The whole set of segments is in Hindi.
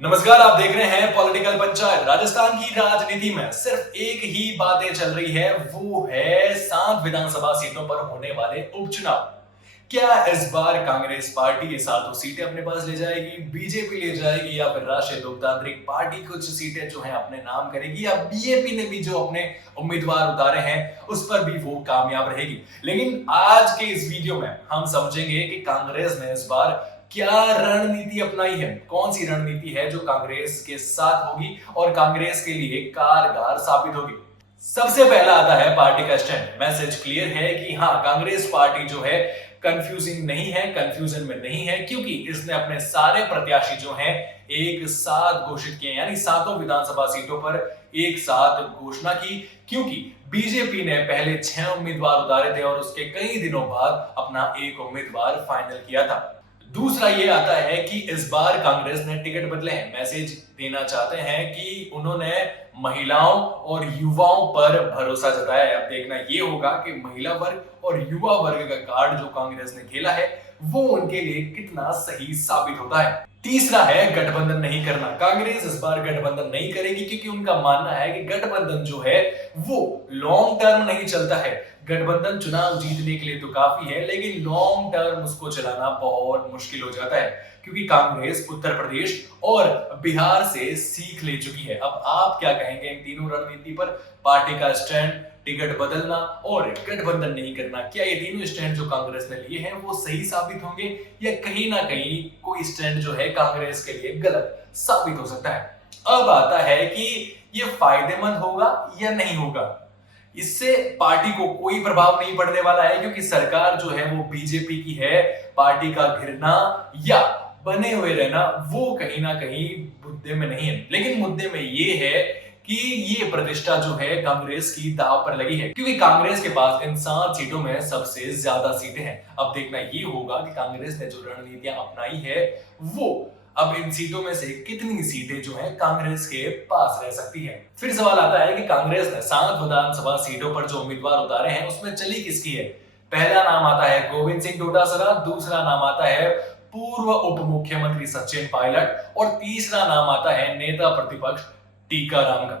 नमस्कार, आप देख रहे हैं पॉलिटिकल पंचायत। राजस्थान की राजनीति में सिर्फ एक ही बातें चल रही है, वो है 7 विधानसभा सीटों पर होने वाले उपचुनाव। क्या इस बार कांग्रेस पार्टी ये सातों सीटें अपने पास ले जाएगी, बीजेपी ले जाएगी, या फिर राष्ट्रीय लोकतांत्रिक पार्टी कुछ सीटें जो है अपने नाम करेगी, या बीएपी ने भी जो अपने उम्मीदवार उतारे हैं उस पर भी वो कामयाब रहेगी। लेकिन आज के इस वीडियो में हम समझेंगे कि कांग्रेस ने इस बार क्या रणनीति अपनाई है, कौन सी रणनीति है जो कांग्रेस के साथ होगी और कांग्रेस के लिए कारगर साबित होगी। सबसे पहला आता है पार्टी का स्टैंड। मैसेज क्लियर है कि हाँ, कांग्रेस पार्टी जो है कंफ्यूजिंग नहीं है, कंफ्यूजन में नहीं है, क्योंकि इसने अपने सारे प्रत्याशी जो हैं एक साथ घोषित किए, यानी सातों विधानसभा सीटों पर एक साथ घोषणा की। क्योंकि बीजेपी ने पहले 6 उम्मीदवार उतारे थे और उसके कई दिनों बाद अपना एक उम्मीदवार फाइनल किया था। दूसरा ये आता है कि इस बार कांग्रेस ने टिकट बदले हैं। मैसेज देना चाहते हैं कि उन्होंने महिलाओं और युवाओं पर भरोसा जताया है। अब देखना ये होगा कि महिला वर्ग और युवा वर्ग का कार्ड जो कांग्रेस ने खेला है वो उनके लिए कितना सही साबित होता है। तीसरा है गठबंधन नहीं करना। कांग्रेस इस बार गठबंधन नहीं करेगी क्योंकि उनका मानना है कि गठबंधन जो है वो लॉन्ग टर्म नहीं चलता है। गठबंधन चुनाव जीतने के लिए तो काफी है, लेकिन लॉन्ग टर्म उसको चलाना बहुत मुश्किल हो जाता है, क्योंकि कांग्रेस उत्तर प्रदेश और बिहार से सीख ले चुकी है। अब आप क्या कहेंगे इन तीनों रणनीति पर? पार्टी का स्टैंड, टिकट बदलना और गठबंधन नहीं करना, क्या ये तीनों स्टैंड जो कांग्रेस ने लिए हैं वो सही साबित होंगे, या कहीं ना कहीं कोई स्टैंड जो है कांग्रेस के लिए गलत साबित हो सकता है? अब आता है कि ये फायदेमंद होगा या नहीं होगा। इससे पार्टी को कोई प्रभाव नहीं पड़ने वाला है, क्योंकि सरकार जो है वो बीजेपी की है। पार्टी का घिरना या बने हुए रहना वो कहीं ना कहीं मुद्दे में नहीं है, लेकिन मुद्दे में ये है कि ये प्रतिष्ठा जो है कांग्रेस की दांव पर लगी है, क्योंकि कांग्रेस के पास इन 7 सीटों में सबसे ज्यादा सीटें हैं। अब देखना ये होगा कि कांग्रेस ने जो रणनीतियां अपनाई है वो अब इन सीटों में से कितनी सीटें जो हैं कांग्रेस के पास रह सकती हैं। फिर सवाल आता है कि कांग्रेस ने 7 विधानसभा सीटों पर जो उम्मीदवार उतारे हैं उसमें चली किसकी है? पहला नाम आता है गोविंद सिंह डोटासरा, दूसरा नाम आता है पूर्व उप मुख्यमंत्री सचिन पायलट, और तीसरा नाम आता है नेता प्रतिपक्ष टीकाराम का।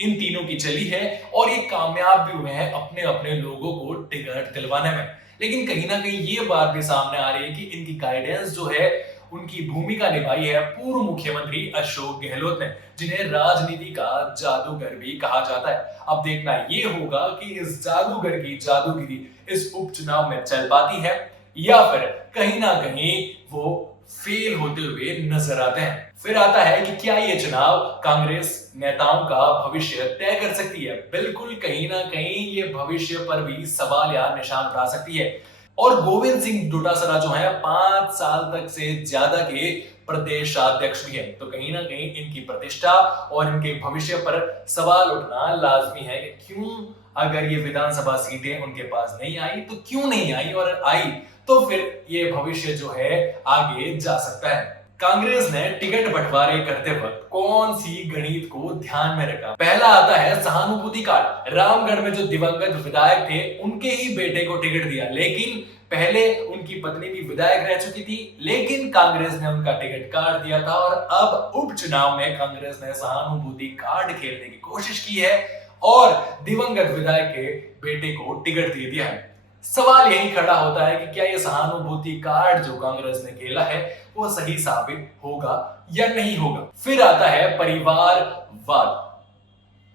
इन तीनों की चली है और ये कामयाब भी हुए हैं अपने अपने लोगों को टिकट दिलवाने में। लेकिन कहीं ना कहीं ये बात भी सामने आ रही है कि इनकी गाइडेंस जो है, उनकी भूमिका निभाई है पूर्व मुख्यमंत्री अशोक गहलोत ने, जिन्हें राजनीति का जादूगर भी कहा जाता है। अब देखना ये होगा कि इस जादूगर की जादूगिरी इस उपचुनाव में चल पाती है या फिर कहीं ना कहीं वो फेल होते हुए नजर आते हैं। फिर आता है कि क्या ये चुनाव कांग्रेस नेताओं का भविष्य तय कर सकती है? बिल्कुल, कहीं ना कहीं ये भविष्य पर भी सवाल या निशान उठा सकती है। और गोविंद सिंह डोटासरा जो है 5 साल तक से ज्यादा के प्रदेशाध्यक्ष भी है, तो कहीं ना कहीं इनकी प्रतिष्ठा और इनके भविष्य पर सवाल उठना लाजमी है कि क्यों, अगर ये विधानसभा सीटें उनके पास नहीं आई तो क्यों नहीं आई, और आई तो फिर ये भविष्य जो है आगे जा सकता है। कांग्रेस ने टिकट बंटवारे करते वक्त कौन सी गणित को ध्यान में रखा? पहला आता है सहानुभूति कार्ड। रामगढ़ में जो दिवंगत विधायक थे उनके ही बेटे को टिकट दिया, लेकिन पहले उनकी पत्नी भी विधायक रह चुकी थी, लेकिन कांग्रेस ने उनका टिकट काट दिया था। और अब उपचुनाव में कांग्रेस ने सहानुभूति कार्ड खेलने की कोशिश की है और दिवंगत विधायक के बेटे को टिकट दे दिया है। सवाल यही खड़ा होता है कि क्या ये सहानुभूति कार्ड जो कांग्रेस ने खेला है वो सही साबित होगा या नहीं होगा। फिर आता है परिवारवाद।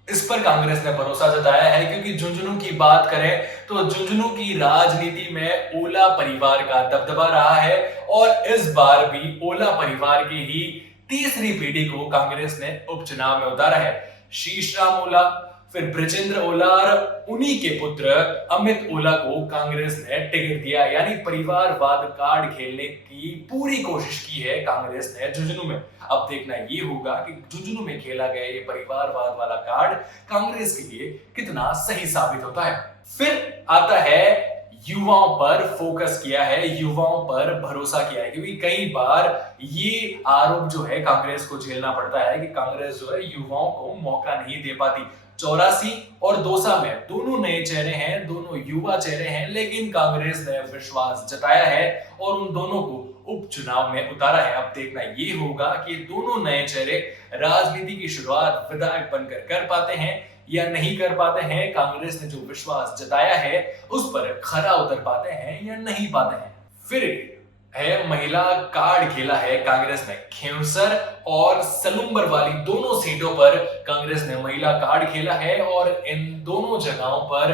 इस पर कांग्रेस ने भरोसा जताया है, क्योंकि झुंझुनू की बात करें तो झुंझुनू की राजनीति में ओला परिवार का दबदबा रहा है, और इस बार भी ओला परिवार की ही तीसरी पीढ़ी को कांग्रेस ने उपचुनाव में उतारा है। शीशराम ओला, फिर ब्रजेंद्र ओला और उन्हीं के पुत्र अमित ओला को कांग्रेस ने टिकट दिया, यानी परिवारवाद कार्ड खेलने की पूरी कोशिश की है कांग्रेस ने झुंझुनू में। अब देखना ये होगा कि झुंझुनू में खेला गया ये परिवारवाद वाला कार्ड कांग्रेस के लिए कितना सही साबित होता है। फिर आता है युवाओं पर फोकस किया है, युवाओं पर भरोसा किया है, क्योंकि कई बार ये आरोप जो है कांग्रेस को झेलना पड़ता है कि कांग्रेस जो है युवाओं को मौका नहीं दे पाती। 84 और दौसा में दोनों नए चेहरे हैं, दोनों युवा चेहरे हैं, लेकिन कांग्रेस ने विश्वास जताया है और उन दोनों को उपचुनाव में उतारा है। अब देखना ये होगा कि दोनों नए चेहरे राजनीति की शुरुआत विधायक बनकर कर पाते हैं या नहीं कर पाते हैं, कांग्रेस ने जो विश्वास जताया है उस पर खरा उतर पाते हैं या नहीं पाते हैं। फिर है महिला कार्ड खेला है कांग्रेस ने। खींवसर और सलूम्बर वाली दोनों सीटों पर कांग्रेस ने महिला कार्ड खेला है और इन दोनों जगहों पर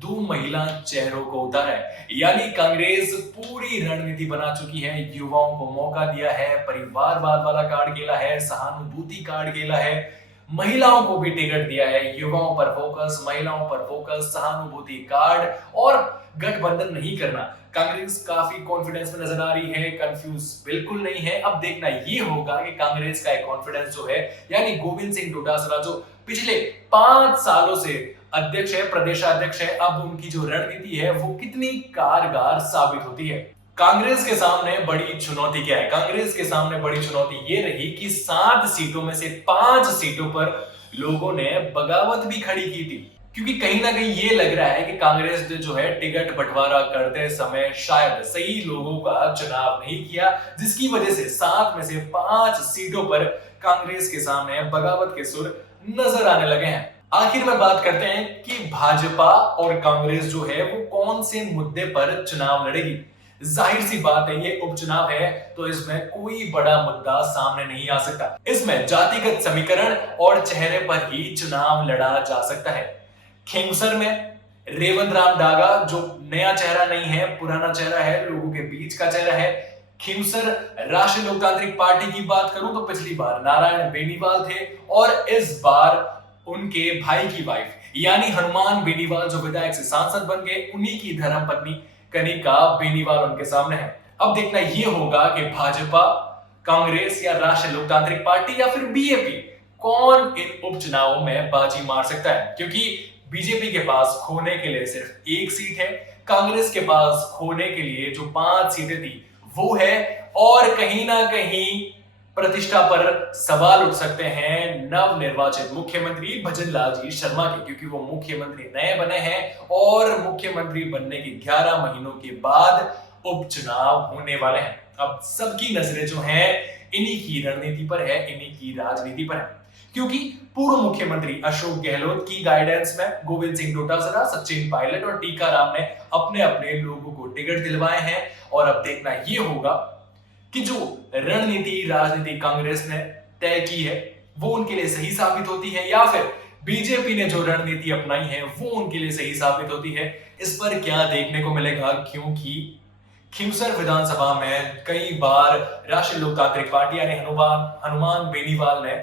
2 महिला चेहरों को उतारा है। यानी कांग्रेस पूरी रणनीति बना चुकी है, युवाओं को मौका दिया है, परिवारवाद वाला कार्ड खेला है, सहानुभूति कार्ड खेला है, महिलाओं को भी टिकट दिया है, युवाओं पर फोकस, महिलाओं पर फोकस, सहानुभूति कार्ड और गठबंधन नहीं करना। कांग्रेस काफी कॉन्फिडेंस में नजर आ रही है, कंफ्यूज बिल्कुल नहीं है। अब देखना ये होगा कि कांग्रेस का एक कॉन्फिडेंस जो है, यानी गोविंद सिंह डोटासरा जो पिछले 5 सालों से अध्यक्ष है, प्रदेशाध्यक्ष है, अब उनकी जो रणनीति है वो कितनी कारगर साबित होती है। कांग्रेस के सामने बड़ी चुनौती क्या है? कांग्रेस के सामने बड़ी चुनौती ये रही कि 7 सीटों में से 5 सीटों पर लोगों ने बगावत भी खड़ी की थी, क्योंकि कहीं ना कहीं ये लग रहा है कि कांग्रेस ने जो है टिकट बंटवारा करते समय शायद सही लोगों का चुनाव नहीं किया, जिसकी वजह से 7 में से 5 सीटों पर कांग्रेस के सामने बगावत के सुर नजर आने लगे हैं। आखिर में बात करते हैं कि भाजपा और कांग्रेस जो है वो कौन से मुद्दे पर चुनाव लड़ेगी। जाहिर सी बात है, ये उपचुनाव है तो इसमें कोई बड़ा मुद्दा सामने नहीं आ सकता। इसमें जातिगत समीकरण और चेहरे पर ही चुनाव लड़ा जा सकता है। खींवसर में रेवंत राम डागा जो नया चेहरा नहीं है, पुराना चेहरा है, लोगों के बीच का चेहरा है। खींवसर राष्ट्रीय लोकतांत्रिक पार्टी की बात करूं तो पिछली बार नारायण बेनीवाल थे और इस बार उनके भाई की वाइफ यानी हनुमान बेनीवाल जो विधायक से सांसद बन गए, उन्हीं की धर्मपत्नी कनिका बेनीवाल उनके सामने है। अब देखना यह होगा कि भाजपा, कांग्रेस या राष्ट्रीय लोकतांत्रिक पार्टी या फिर बीजेपी कौन इन उपचुनावों में बाजी मार सकता है, क्योंकि बीजेपी के पास खोने के लिए सिर्फ 1 सीट है, कांग्रेस के पास खोने के लिए जो 5 सीटें थी वो है, और कहीं ना कहीं प्रतिष्ठा पर सवाल उठ सकते हैं नव निर्वाचित मुख्यमंत्री भजन लाल जी शर्मा के, क्योंकि वो मुख्यमंत्री नए बने हैं और मुख्यमंत्री बनने के 11 महीनों के बाद उपचुनाव होने वाले हैं। अब सबकी नजरें जो हैं इन्हीं की रणनीति पर है, इन्हीं की राजनीति पर है, क्योंकि पूर्व मुख्यमंत्री अशोक गहलोत की गाइडेंस में गोविंद सिंह डोटासरा, सचिन पायलट और टीकाराम ने अपने अपने लोगों को टिकट दिलवाए हैं। और अब देखना यह होगा कि जो रणनीति राजनीति कांग्रेस ने तय की है वो उनके लिए सही साबित होती है या फिर बीजेपी ने जो रणनीति अपनाई है वो उनके लिए सही साबित होती है। इस पर क्या देखने को मिलेगा, क्योंकि खींवसर विधानसभा में कई बार राष्ट्रीय लोकतांत्रिक पार्टी यानी हनुमान बेनीवाल ने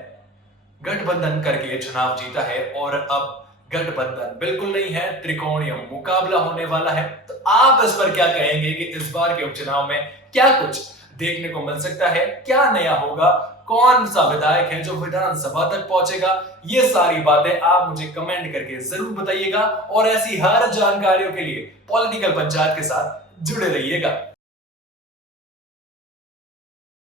गठबंधन करके चुनाव जीता है और अब गठबंधन बिल्कुल नहीं है, त्रिकोणीय मुकाबला होने वाला है। तो आप इस पर क्या कहेंगे कि इस बार के उपचुनाव में क्या कुछ देखने को मिल सकता है, क्या नया होगा, कौन सा विधायक है जो विधानसभा तक पहुंचेगा? ये सारी बातें आप मुझे कमेंट करके जरूर बताइएगा और ऐसी हर जानकारियों के लिए पॉलिटिकल पंचायत के साथ जुड़े रहिएगा।